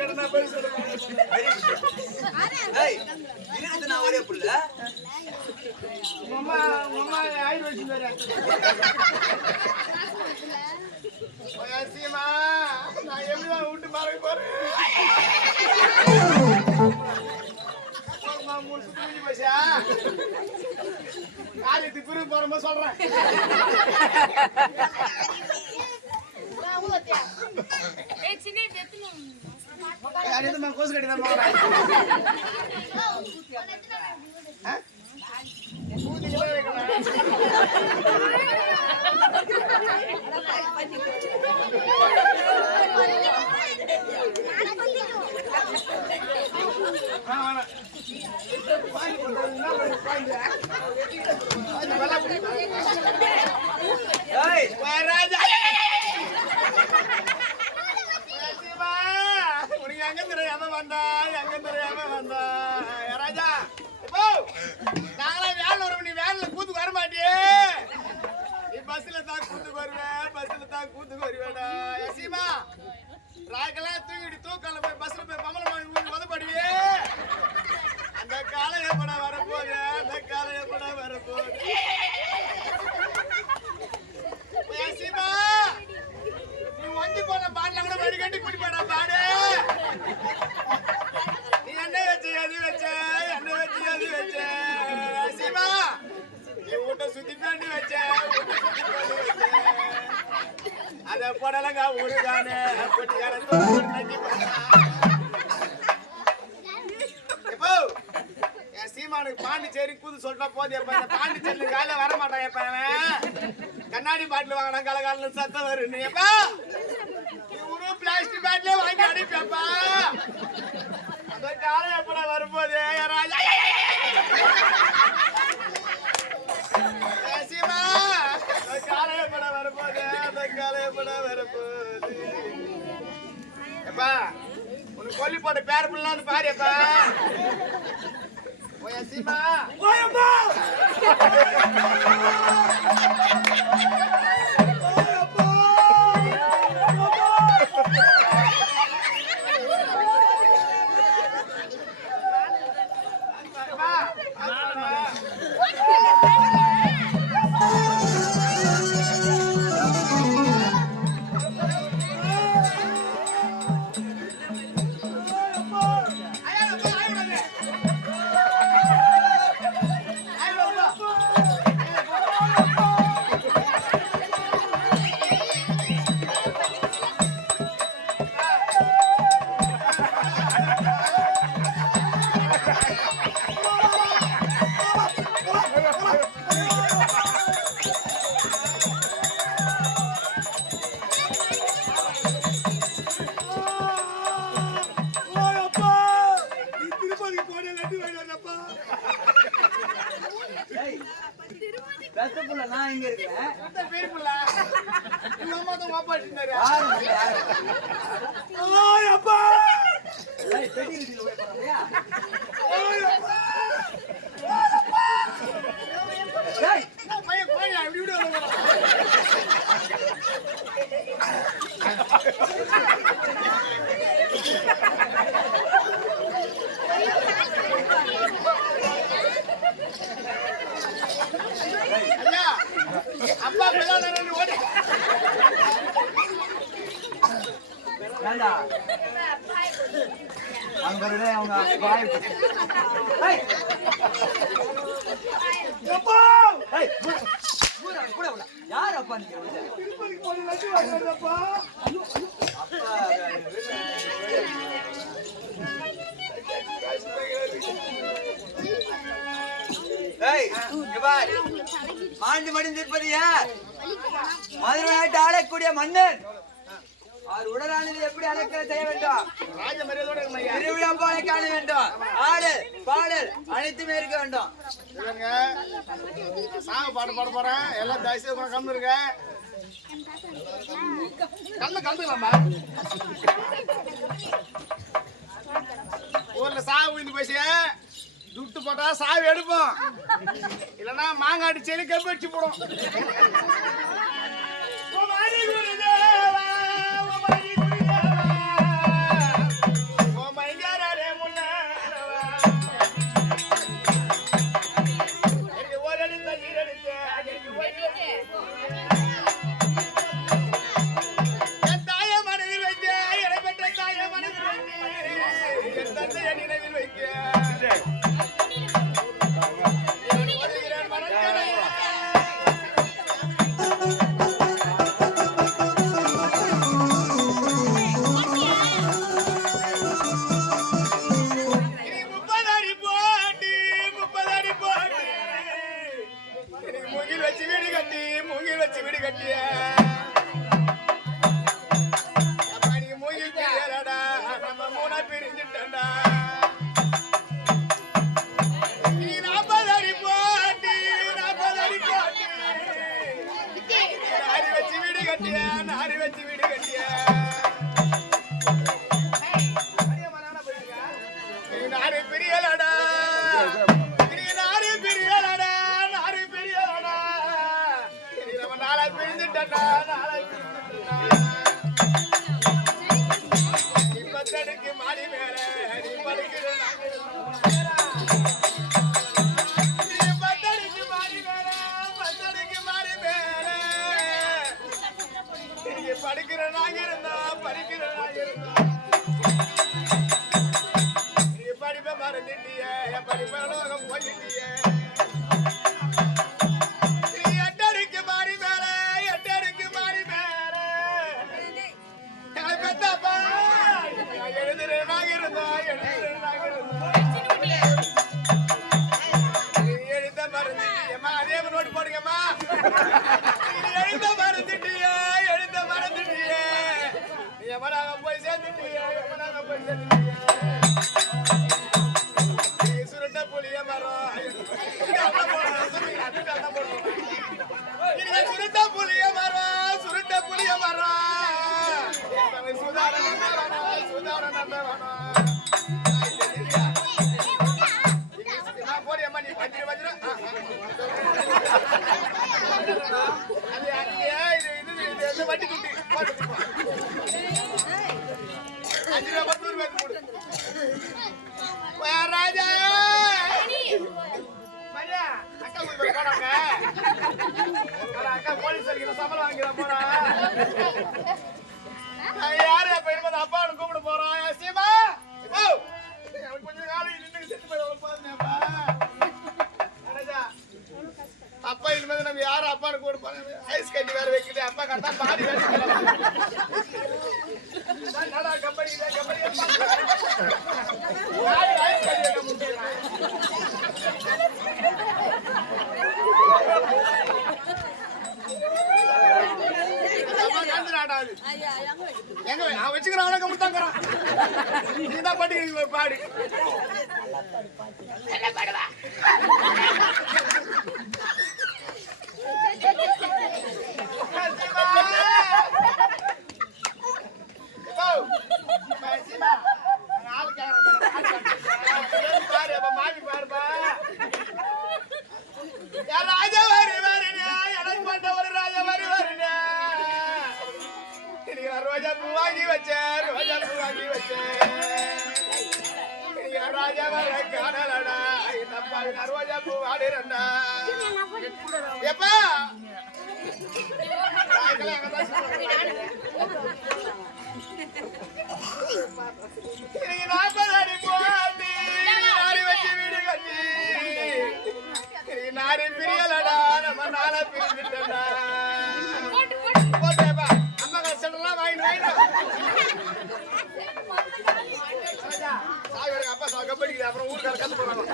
இருக்குது நான் ஒரே புள்ள உங்க அம்மா உங்க அம்மா ஆயுள் சீமா நான் எப்படி விட்டு மறக்க போறேன் காரியத்துக்கு சொல்றேன் எதுமா கோசு கட்டி தான் உனக்கு எங்க தெரியாம வந்தா எங்க தெரியாம வந்தா ராஜா இப்போ நாங்களாம் வேலை வரும் நீ வேனில் கூத்துக்கு வர மாட்டியே நீ பஸ்ல தான் கூத்துக்கு வருவேன் பஸ்ல தான் கூத்துக்கு வருவேடா சீமா ராக்கெல்லாம் தூக்கிட்டு தூக்கால போய் பஸ்ல போய் பம்பளம் வாங்கி ஊதி உதப்படுவியே அந்த காலம் எப்படா வரப்போது அந்த காலம் எப்படா வரப்போது சீமா நீ வண்டி போன பாட்டில கூட வடிகட்டி கூட்டி போடா பாடு நீ என்ன வச்சு எது வச்ச என்ன வச்சு எது வச்ச சீமா நீ வீட்டை சுத்தி பண்ணி வச்சேன். அத போடலங்க ஊருதானே என் சீமானுக்கு பாண்டிச்சேரி கூது சொல்லிட்டா போதும் எப்ப? இந்த பாண்டிச்சேரி கால வர மாட்டான் எப்ப கண்ணாடி பாட்டில் வாங்கினா கலகாலில் சத்தம் வரும் எப்பா? ஒரு பிளாஸ்டிக் பேட்ல வாங்கி அடிப்பேப்பா அந்த காலம் எப்படா வரும்போது என் ராஜா கலைப்பட வரப்போது எப்பா உனக்கு கொல்லி போட்ட பேர் பிள்ளை வந்து பாருப்பா ஓயா சீமா. ஓயப்பா! What? வரல யார் அப்பா நீங்க மாண்டு மடிந்திருப்பது யார் மதுரை நாட்டு ஆளக்கூடிய மன்னன். அவர் உடலானது எப்படி அலங்காரம் செய்ய வேண்டும்? திருவிழா போல காண வேண்டும். ஆடு பாடல் அனைத்துமே இருக்க வேண்டும். சாமி பாட்டு பாட போறேன். எல்லாம் தயசு கம்மி இருக்க கண்ணு கலந்துக்கலாமா? ஊர்ல சாவு விழுந்து பேசிய துட்டு போட்டா சாவி எடுப்போம். இல்லைன்னா மாங்காட்டு செடி கம்பி அடிச்சு போடும். அக்கா போலீஸ் சம்பளம் வாங்கிட போனா அப்பான்னு கூப்பிட போறான் சீமா? கொஞ்ச நாளைக்கு நின்று செத்து போய் அப்பா. இனிமேல் நம்ம யாரும் அப்பான்னு கூப்பிட போறோம் ஐஸ் கட்டி வேற வைக்கிட்டு அப்பா கரெக்டா பாடி வேற கருவாஜா பூ வாடுறா எப்பா நாற்பது அடி போட்டி நாரி வச்சு வீடு கட்டி நாரி பிரியலடா நம்ம நாள அப்புறம் ஊருக்கு கலக்காது போறாங்க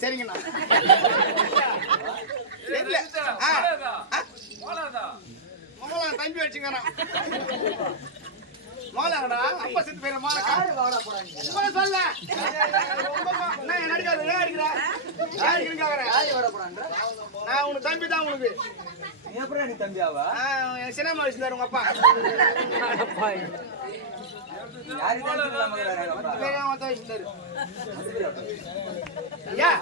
சரிங்கண்ணா. தம்பி வச்சுங்கண்ணா மோலாங்கடா அப்பா செத்து போயிட மோலக்கா உங்களை சொல்ல. என்ன என்ன அடிக்காத அடிக்கிற? அடிக்கிறேன்னு கேக்குறேன் யாரு வர போறான்ற நான் உனக்கு தம்பி தான் உனக்கு. நீ தம்பியாவா சினிமா வச்சிருந்தாரு உங்க அப்பா. யாரு தான் சொல்லாம இருக்கிறாரு எங்க அப்பா? வேற அவன் தான் வச்சிருந்தாரு ஐயா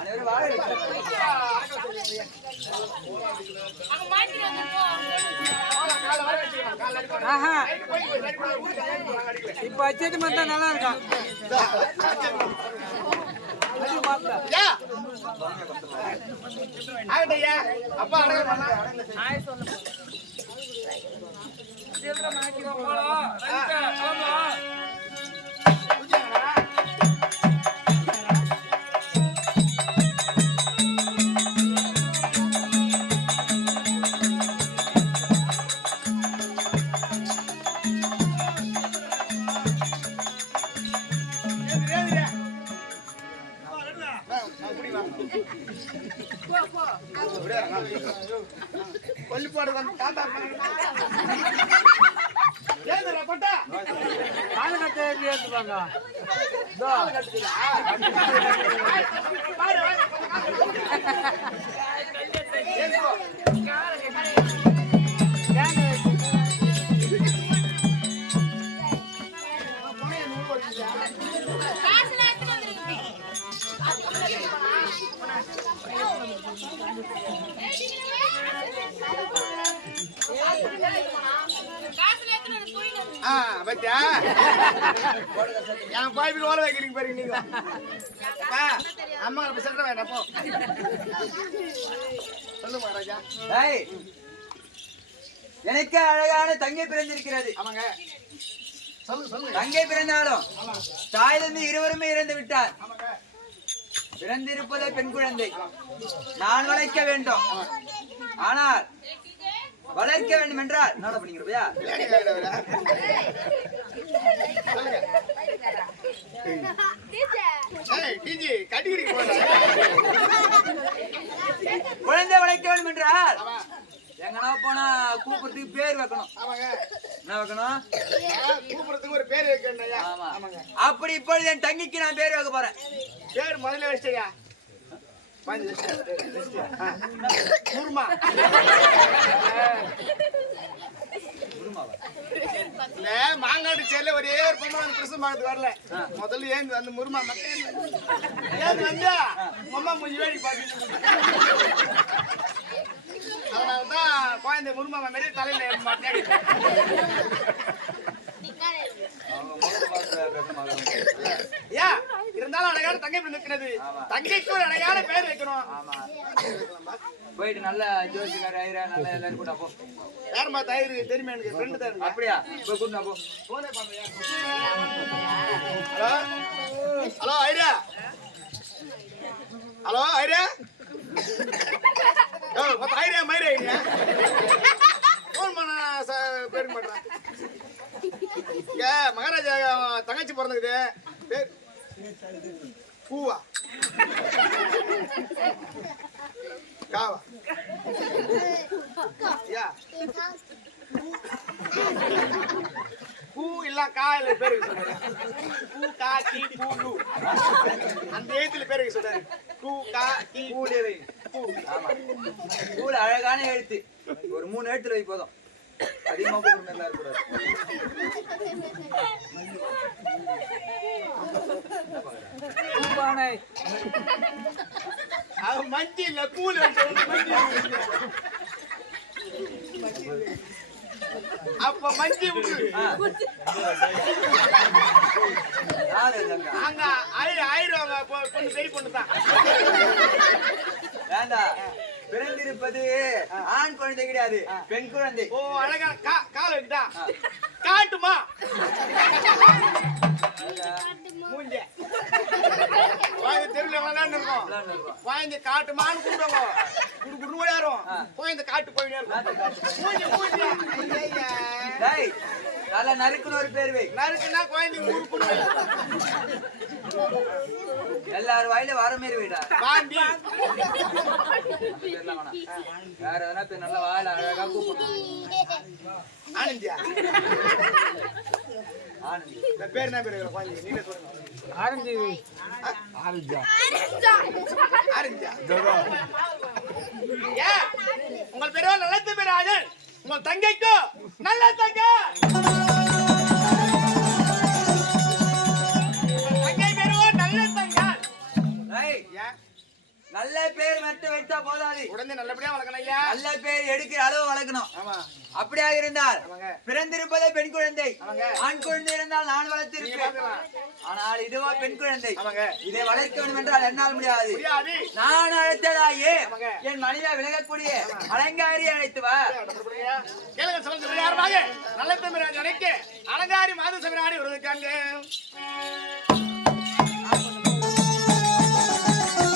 இப்ப வச்சது மட்டும் நல்லா இருக்கும் அப்பா அடங்க ஏதுடா பட்டா. காலு கட்ட ஏற்றுவாங்க பாரு ஆ பத்தியா? என் பாய்ப்பில் ஓட வைக்கிறீங்க பாருங்க நீங்க அம்மா இப்ப சொல்ற வேண்டாம் போ. சொல்லுமா ராஜா டேய், எனக்கு அழகான தங்கை பிறந்திருக்கிறது. ஆமாங்க. சொல்லு தங்கை பிறந்தாலும் தாயிலிருந்து இருவருமே இறந்து விட்டார். ஆமாங்க. பிறந்திருப்பதே பெண் குழந்தை. நான் வளர்க்க வேண்டும். ஆனால் வளர்க்க வேண்டும் என்றால் என்னடா பண்ணிக்கிறப்பையா குழந்தை வளர்க்க வேண்டும் என்றால் ஆமா. எங்கனா போனா கூப்பிடுறதுக்கு பேர் வைக்கணும். என்ன வைக்கணும்? கூப்பிடுறதுக்கு ஒரு பேர் வைக்கணும் ஆமா. ஆமாங்க. அப்படி இப்பொழுது என் தங்கிக்கு நான் பேர் வைக்க போறேன். பேர் முதல்ல வச்சிட்டயா. குருமா இல்ல மாங்காட்டு சேர்ல ஒரே ஒரு பொண்ணு வந்து கிறிஸ்து வரல முதல்ல ஏந்து வந்து முருமா மட்டும் ஏந்து வந்து அம்மா மூஞ்சி வேடி பார்த்து அதனாலதான் குழந்தை முருமா மாதிரி தலையில மாட்டேன் இருந்தாலும் அழகான தங்கை இருக்கிறது தங்கைக்கு ஒரு அழகான பேர் வைக்கணும். ஆமா போயிட்டு நல்லா ஜோசிக்கார ஐரா நல்லா எல்லாரும் கூட போ. யாருமா தயிர்? தெரியுமா எனக்கு? ஃப்ரெண்டு தான். அப்படியா? போய் கூட்டினா போ. போனே? ஹலோ? ஹலோ ஐடியா ஹலோ மொத்த ஐடியா மயிரே ஃபோன் பண்ண மாட்டேன் இங்க மகாராஜா தங்கச்சி பிறந்தது பேர் பூவா? காவா? யா? பூ இல்ல கா இல்ல பேரு பூ கா கி பூ லு. அந்த எழுத்துல பேரு சொல்றாரு. பூ கா கி பூ பூ ஆமா. பூல அழகான எழுத்து. ஒரு மூணு எழுத்துல போதும். அதிகமா கூப்பிடுற நல்லா இருக்கக்கூடாது பானை அவன் மஞ்சி இல்ல அப்ப மஞ்சி ஆ. அங்க ஆயி ஆயிரம் பொண்ணு பெரிய பொண்ணு தான் வேண்டாம் பிறந்திருப்பது ஆண் குழந்தை கிடையாது பெண் குழந்தை. ஓ அழகா கால வைக்கிட்டா? காட்டுமா? மூஞ்ச வாங்க தெருவில் விளையாண்டு இருக்கோம். வாங்க காட்டுமான்னு கூப்பிடுவாங்க. குடு குடு ஓடியாரும் போய் இந்த காட்டு போயினே இருக்கும் மூஞ்சி நறுக்குன்னு ஒரு பேர் வை. நறுக்குன்னா குழந்தைங்க உருப்புன்னு எல்லாரும் வாயில வர மாரி வைடா. வேற எதனா பேர் நல்ல வாயில அழகா ஆனந்தியா? ஆனந்தி. பேர் என்ன பேர்? நீங்களே சொல்லுங்க. ஏன் உங்கள் பேரோ நல்ல பேராது உங்கள் தங்கைக்கோ நல்ல தங்கை. நல்ல பேர் மட்டும் வைத்தா போதாது. உடனே நல்லபடியா வளர்க்கணும் ஐயா. நல்ல பேர் எடுக்கிற அளவு வளர்க்கணும். ஆமா. அப்படியாக இருந்தால். பிறந்திருப்பதே பெண் குழந்தை. ஆண் குழந்தை இருந்தால் நான் வளர்த்திருப்பேன். ஆனால் இதுவோ பெண் குழந்தை. இதை வளர்க்க வேண்டும் என்றால் என்னால் முடியாது. நான் அழைத்ததாயே. என் மனைவியா விலகக்கூடிய அலங்காரி அழைத்து வா. நல்ல தமிழ் நினைக்க அலங்காரி மாத சமிராடி வருவதற்காங்க